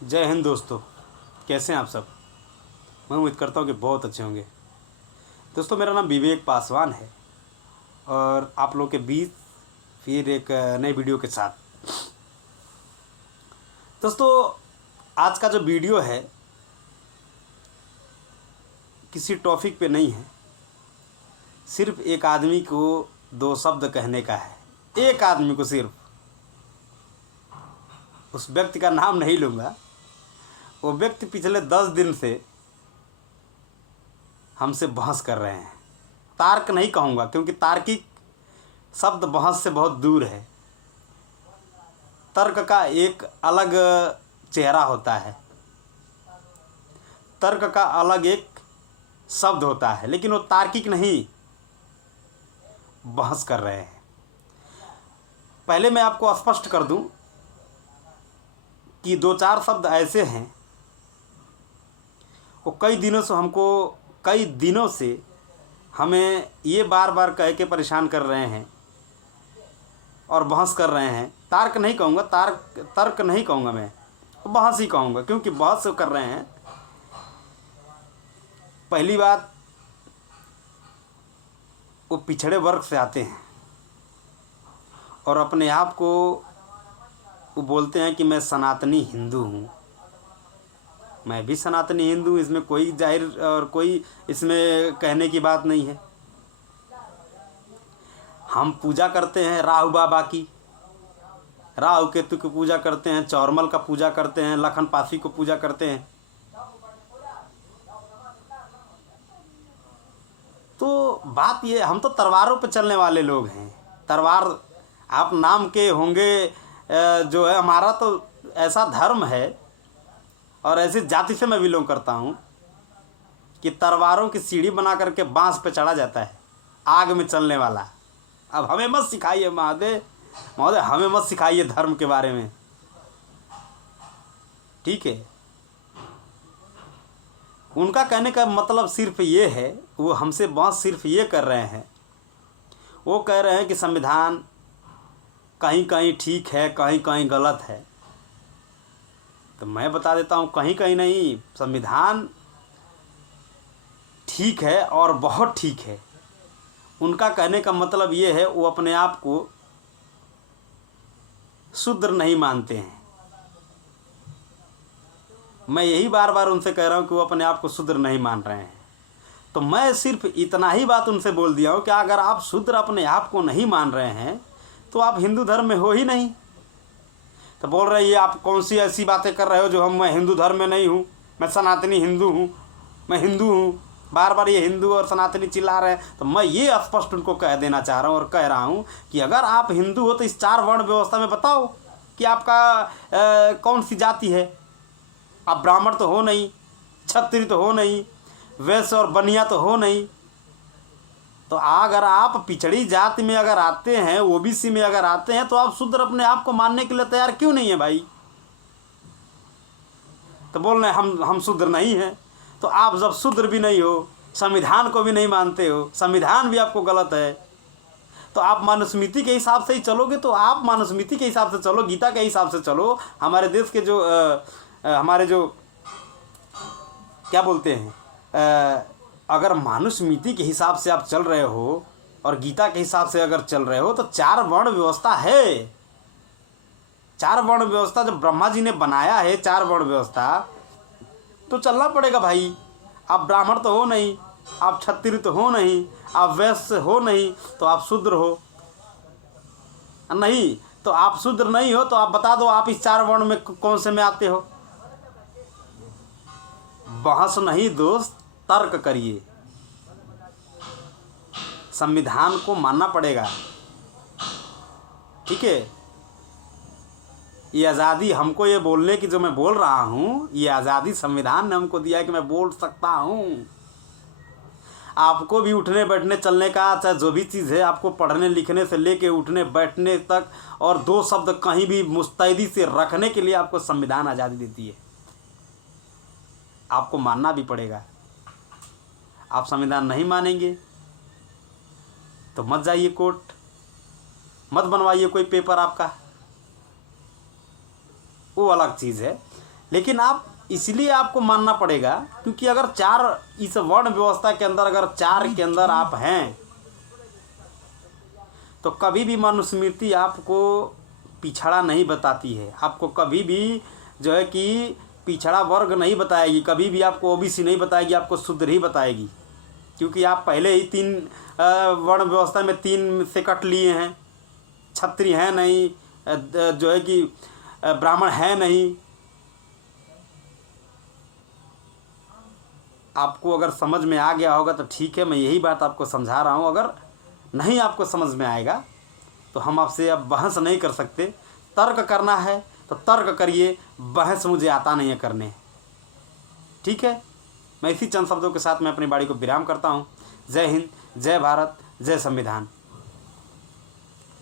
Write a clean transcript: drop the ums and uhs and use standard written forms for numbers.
जय हिंद दोस्तों, कैसे हैं आप सब। मैं उम्मीद करता हूँ कि बहुत अच्छे होंगे। दोस्तों, मेरा नाम विवेक पासवान है और आप लोग के बीच फिर एक नई वीडियो के साथ। दोस्तों, आज का जो वीडियो है किसी टॉपिक पे नहीं है, सिर्फ एक आदमी को दो शब्द कहने का है। एक आदमी को सिर्फ, उस व्यक्ति का नाम नहीं लूँगा। वो व्यक्ति पिछले 10 दिन से हमसे बहस कर रहे हैं। तर्क नहीं कहूँगा क्योंकि तार्किक शब्द बहस से बहुत दूर है। तर्क का एक अलग चेहरा होता है, तर्क का अलग एक शब्द होता है, लेकिन वो तार्किक नहीं बहस कर रहे हैं। पहले मैं आपको स्पष्ट कर दूं कि 2-4 शब्द ऐसे हैं वो कई दिनों से हमें ये बार बार कह के परेशान कर रहे हैं और बहस कर रहे हैं। तर्क नहीं कहूँगा, तर्क नहीं कहूँगा, मैं बहस ही कहूँगा, क्योंकि बहस कर रहे हैं। पहली बात, वो पिछड़े वर्ग से आते हैं और अपने आप को वो बोलते हैं कि मैं सनातनी हिंदू हूँ। मैं भी सनातनी हिंदू, इसमें कोई जाहिर और कोई इसमें कहने की बात नहीं है। हम पूजा करते हैं राहु बाबा की, राहु केतु की पूजा करते हैं, चौरमल का पूजा करते हैं, लखन पासी को पूजा करते हैं। तो बात ये, हम तो तलवारों पे चलने वाले लोग हैं। तलवार आप नाम के होंगे, जो है हमारा तो ऐसा धर्म है और ऐसी जाति से मैं बिलोंग करता हूँ कि तलवारों की सीढ़ी बना करके बांस पे चढ़ा जाता है, आग में चलने वाला। अब हमें मत सिखाइए महोदय, हमें मत सिखाइए धर्म के बारे में, ठीक है। उनका कहने का मतलब सिर्फ ये है, वो हमसे बहस सिर्फ ये कर रहे हैं। वो कह रहे हैं कि संविधान कहीं कहीं ठीक है, कहीं कहीं गलत है। तो मैं बता देता हूँ, कहीं कहीं नहीं, संविधान ठीक है और बहुत ठीक है। उनका कहने का मतलब ये है, वो अपने आप को शूद्र नहीं मानते हैं। मैं यही बार बार उनसे कह रहा हूँ कि वो अपने आप को शूद्र नहीं मान रहे हैं। तो मैं सिर्फ इतना ही बात उनसे बोल दिया हूँ कि अगर आप शूद्र अपने आप को नहीं मान रहे हैं तो आप हिंदू धर्म में हो ही नहीं। तो बोल रहे ये आप कौन सी ऐसी बातें कर रहे हो जो मैं हिंदू धर्म में नहीं हूँ, मैं सनातनी हिंदू हूँ, मैं हिंदू हूँ। बार बार ये हिंदू और सनातनी चिल्ला रहे हैं। तो मैं ये स्पष्ट उनको कह देना चाह रहा हूँ और कह रहा हूँ कि अगर आप हिंदू हो तो इस 4 वर्ण व्यवस्था में बताओ कि आपका कौन सी जाति है। आप ब्राह्मण तो हो नहीं, क्षत्रिय तो हो नहीं, वैश्य और बनिया तो हो नहीं। तो अगर आप पिछड़ी जाति में अगर आते हैं, ओबीसी में अगर आते हैं, तो आप शूद्र अपने आप को मानने के लिए तैयार क्यों नहीं है भाई। तो बोल रहे हम शूद्र नहीं हैं। तो आप जब शूद्र भी नहीं हो, संविधान को भी नहीं मानते हो, संविधान भी आपको गलत है, तो आप मनुस्मृति के हिसाब से ही चलोगे। तो आप मनुस्मृति के हिसाब से चलो, गीता के हिसाब से चलो। हमारे देश के जो हमारे जो क्या बोलते हैं, अगर मनुस्मृति के हिसाब से आप चल रहे हो और गीता के हिसाब से अगर चल रहे हो तो 4 वर्ण व्यवस्था है। 4 वर्ण व्यवस्था जब ब्रह्मा जी ने बनाया है, 4 वर्ण व्यवस्था, तो चलना पड़ेगा भाई। आप ब्राह्मण तो हो नहीं, आप क्षत्रिय तो हो नहीं, आप वैश्य हो नहीं, तो आप शूद्र हो नहीं। तो आप शूद्र नहीं हो तो आप बता दो आप इस 4 वर्ण में कौन से में आते हो। बहस नहीं दोस्त, तर्क करिए। संविधान को मानना पड़ेगा, ठीक है। ये आज़ादी हमको, ये बोलने की जो मैं बोल रहा हूँ, ये आज़ादी संविधान ने हमको दिया है कि मैं बोल सकता हूँ। आपको भी उठने बैठने चलने का, चाहे जो भी चीज़ है, आपको पढ़ने लिखने से लेके उठने बैठने तक, और 2 शब्द कहीं भी मुस्तैदी से रखने के लिए आपको संविधान आज़ादी देती है। आपको मानना भी पड़ेगा। आप संविधान नहीं मानेंगे तो मत जाइए कोर्ट, मत बनवाइए कोई पेपर आपका, वो अलग चीज़ है। लेकिन आप इसलिए आपको मानना पड़ेगा क्योंकि अगर 4 इस वर्ण व्यवस्था के अंदर अगर 4 के अंदर आप हैं तो कभी भी मनुस्मृति आपको पिछड़ा नहीं बताती है, आपको कभी भी जो है कि पिछड़ा वर्ग नहीं बताएगी, कभी भी आपको ओबीसी नहीं बताएगी, आपको शूद्र ही बताएगी। क्योंकि आप पहले ही 3 वर्ण व्यवस्था में 3 से कट लिए हैं, क्षत्रिय है नहीं, जो है कि ब्राह्मण है नहीं। आपको अगर समझ में आ गया होगा तो ठीक है, मैं यही बात आपको समझा रहा हूँ। अगर नहीं आपको समझ में आएगा तो हम आपसे अब बहस नहीं कर सकते। तर्क करना है तो तर्क करिए, बहस मुझे आता नहीं है करने। ठीक है, मैं इसी चंद शब्दों के साथ मैं अपनी बाड़ी को विराम करता हूँ। जय हिंद, जय भारत, जय संविधान।